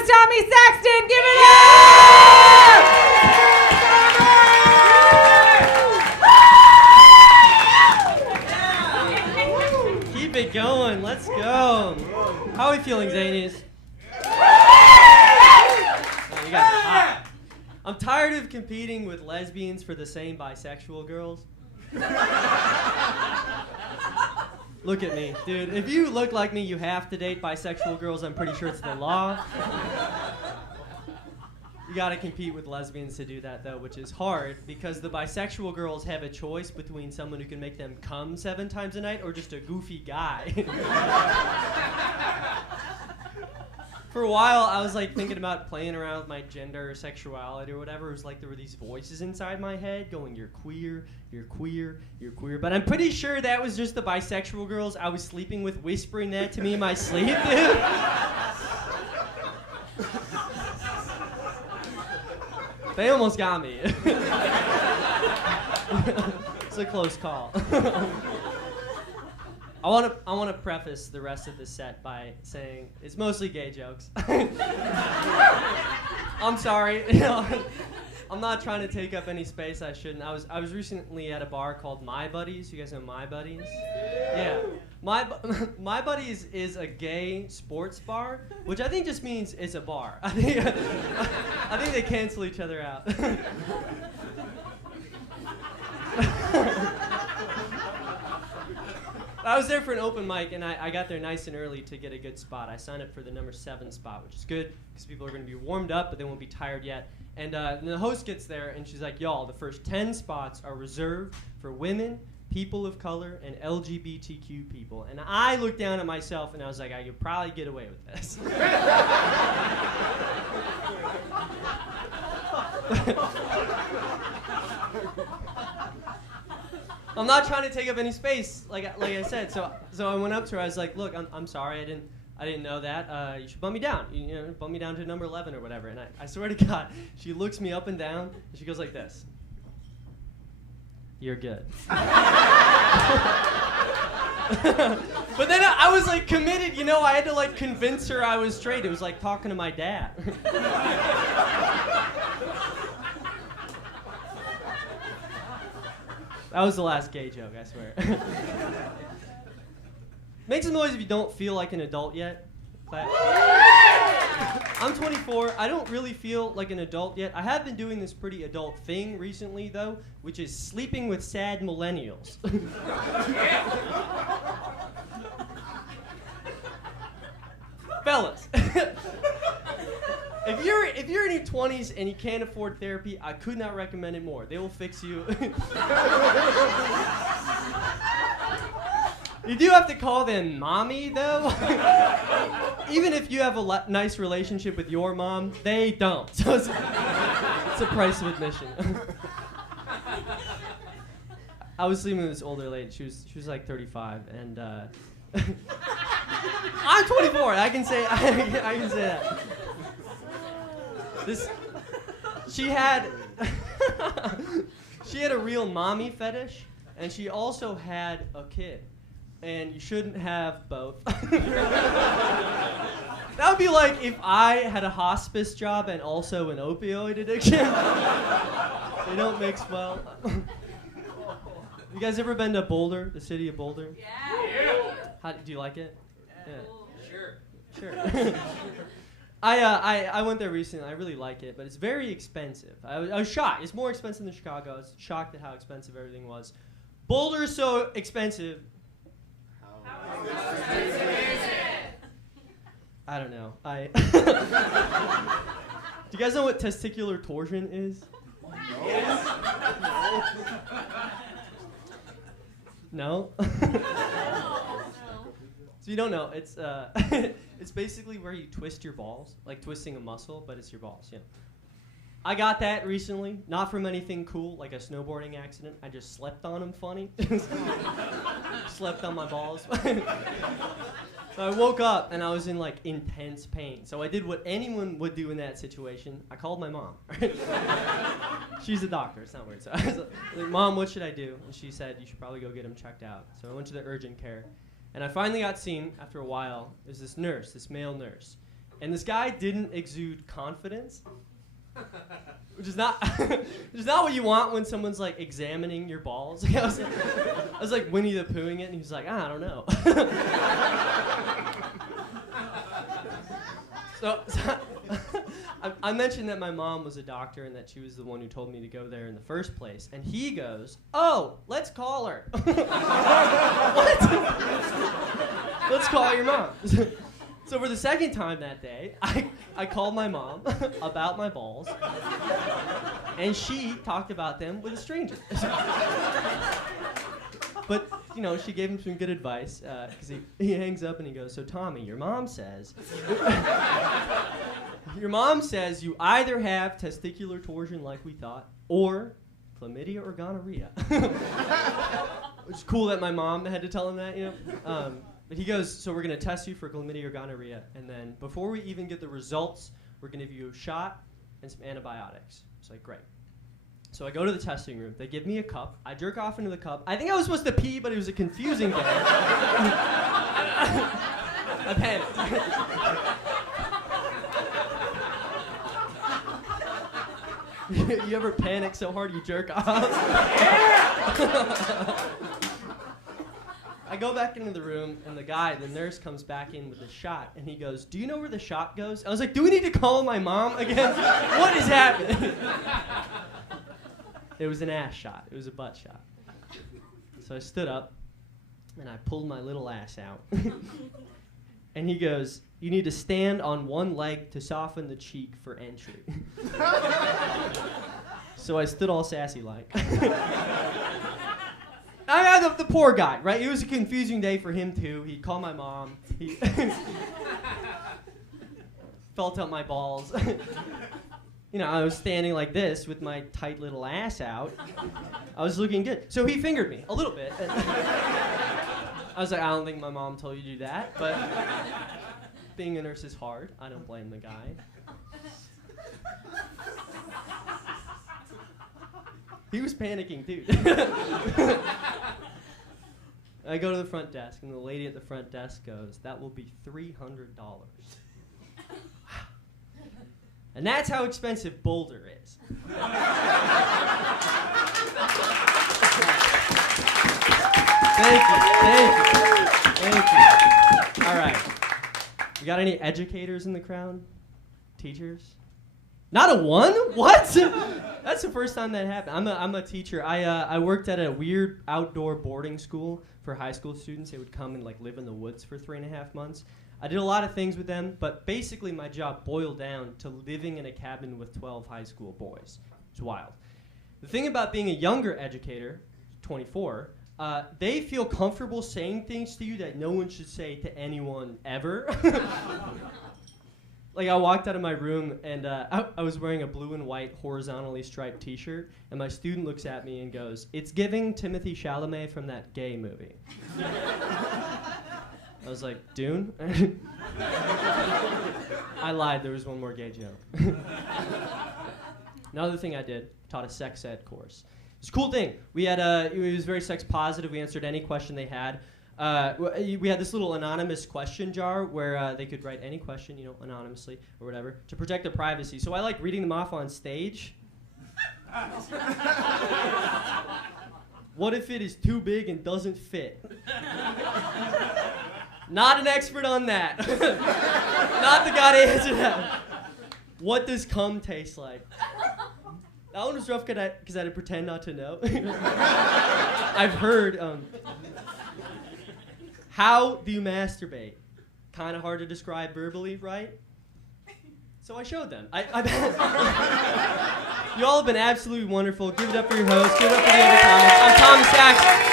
is Tommy Saxton. Give it up! Keep it going. Let's go. How are we feeling, Zanies? Oh, you guys are hot. I'm tired of competing with lesbians for the same bisexual girls. Look at me, dude. If you look like me, you have to date bisexual girls. I'm pretty sure it's the law. You gotta compete with lesbians to do that, though, which is hard because the bisexual girls have a choice between someone who can make them come 7 times a night or just a goofy guy. For a while, I was like thinking about playing around with my gender or sexuality or whatever. It was like there were these voices inside my head going, "You're queer, you're queer, you're queer." But I'm pretty sure that was just the bisexual girls I was sleeping with whispering that to me in my sleep, dude. They almost got me. It's a close call. I want to preface the rest of this set by saying it's mostly gay jokes. I'm sorry. I'm not trying to take up any space I shouldn't. I was recently at a bar called My Buddies. You guys know My Buddies? Yeah. My Buddies is a gay sports bar, which I think just means it's a bar. I think they cancel each other out. I was there for an open mic, and I got there nice and early to get a good spot. I signed up for the number 7 spot, which is good because people are going to be warmed up, but they won't be tired yet. And the host gets there, and she's like, "Y'all, the first 10 spots are reserved for women, people of color, and LGBTQ people." And I looked down at myself, and I was like, I could probably get away with this. I'm not trying to take up any space, like I said. So I went up to her. I was like, "Look, I'm sorry. I didn't know that. You should bump me down. You know, bump me down to number 11 or whatever." And I swear to God, she looks me up and down, and she goes like this. "You're good." But then I was like committed. You know, I had to like convince her I was straight. It was like talking to my dad. That was the last gay joke, I swear. Make some noise if you don't feel like an adult yet. Clap. I'm 24. I don't really feel like an adult yet. I have been doing this pretty adult thing recently, though, which is sleeping with sad millennials. Fellas. If you're in your 20s and you can't afford therapy, I could not recommend it more. They will fix you. You do have to call them mommy, though. Even if you have a nice relationship with your mom, they don't. So it's a price of admission. I was sleeping with this older lady. She was like 35, and I'm 24. I can say that. She had a real mommy fetish, and she also had a kid, and you shouldn't have both. That would be like if I had a hospice job and also an opioid addiction. They don't mix well. You guys ever been to Boulder, the city of Boulder? Yeah. Do you like it? Yeah. Sure. I went there recently. I really like it, but it's very expensive. I was shocked. It's more expensive than Chicago. I was shocked at how expensive everything was. Boulder is so expensive. How expensive is it? I don't know. Do you guys know what testicular torsion is? No? So you don't know. It's it's basically where you twist your balls, like twisting a muscle, but it's your balls. Yeah. I got that recently, not from anything cool, like a snowboarding accident. I just slept on them funny. Slept on my balls. So I woke up and I was in like intense pain. So I did what anyone would do in that situation. I called my mom. She's a doctor. It's not weird. So I was like, "Mom, what should I do?" And she said, "You should probably go get him checked out." So I went to the urgent care. And I finally got seen after a while. There's this nurse, this male nurse. And this guy didn't exude confidence, which is not what you want when someone's like examining your balls. I was like Winnie the Poohing it, and he was like, I don't know. So I mentioned that my mom was a doctor and that she was the one who told me to go there in the first place. And he goes, oh, let's call her. What? Let's call your mom. So for the second time that day, I called my mom about my balls, and she talked about them with a stranger. But, you know, she gave him some good advice, because he hangs up and he goes, so Tommy, your mom says you either have testicular torsion like we thought, or chlamydia or gonorrhea. Which is cool that my mom had to tell him that, you know. But he goes, so we're going to test you for chlamydia or gonorrhea, and then before we even get the results, we're going to give you a shot and some antibiotics. It's like, great. So I go to the testing room. They give me a cup. I jerk off into the cup. I think I was supposed to pee, but it was a confusing day. I panicked. You ever panic so hard you jerk off? I go back into the room, and the nurse comes back in with a shot, and he goes, do you know where the shot goes? I was like, do we need to call my mom again? What is happening? It was an ass shot. It was a butt shot. So I stood up, and I pulled my little ass out. And he goes, you need to stand on one leg to soften the cheek for entry. So I stood all sassy-like. The poor guy, right? It was a confusing day for him, too. He called my mom. He felt up my balls. You know, I was standing like this with my tight little ass out. I was looking good. So he fingered me a little bit. I was like, I don't think my mom told you to do that, but being a nurse is hard. I don't blame the guy. He was panicking, too. I go to the front desk, and the lady at the front desk goes, that will be $300. And that's how expensive Boulder is. Thank you. All right. We got any educators in the crowd? Teachers? Not a one? What? That's the first time that happened. I'm a teacher. I worked at a weird outdoor boarding school for high school students. They would come and live in the woods for 3.5 months. I did a lot of things with them, but basically my job boiled down to living in a cabin with 12 high school boys. It's wild. The thing about being a younger educator, 24, they feel comfortable saying things to you that no one should say to anyone ever. I walked out of my room, and I was wearing a blue and white horizontally striped t-shirt, and my student looks at me and goes, it's giving Timothée Chalamet from that gay movie. I was like, Dune? I lied, there was one more gay joke. Another thing I did, taught a sex ed course. It's a cool thing. We had it was very sex positive. We answered any question they had. We had this little anonymous question jar where they could write any question, anonymously or whatever, to protect their privacy. So I like reading them off on stage. What if it is too big and doesn't fit? Not an expert on that. Not the guy to answer that. What does cum taste like? That one was rough because I had to pretend not to know. I've heard, how do you masturbate? Kind of hard to describe verbally, right? So I showed them. You all have been absolutely wonderful. Give it up for your host. Give it up for the other comics. I'm Tom Saxton.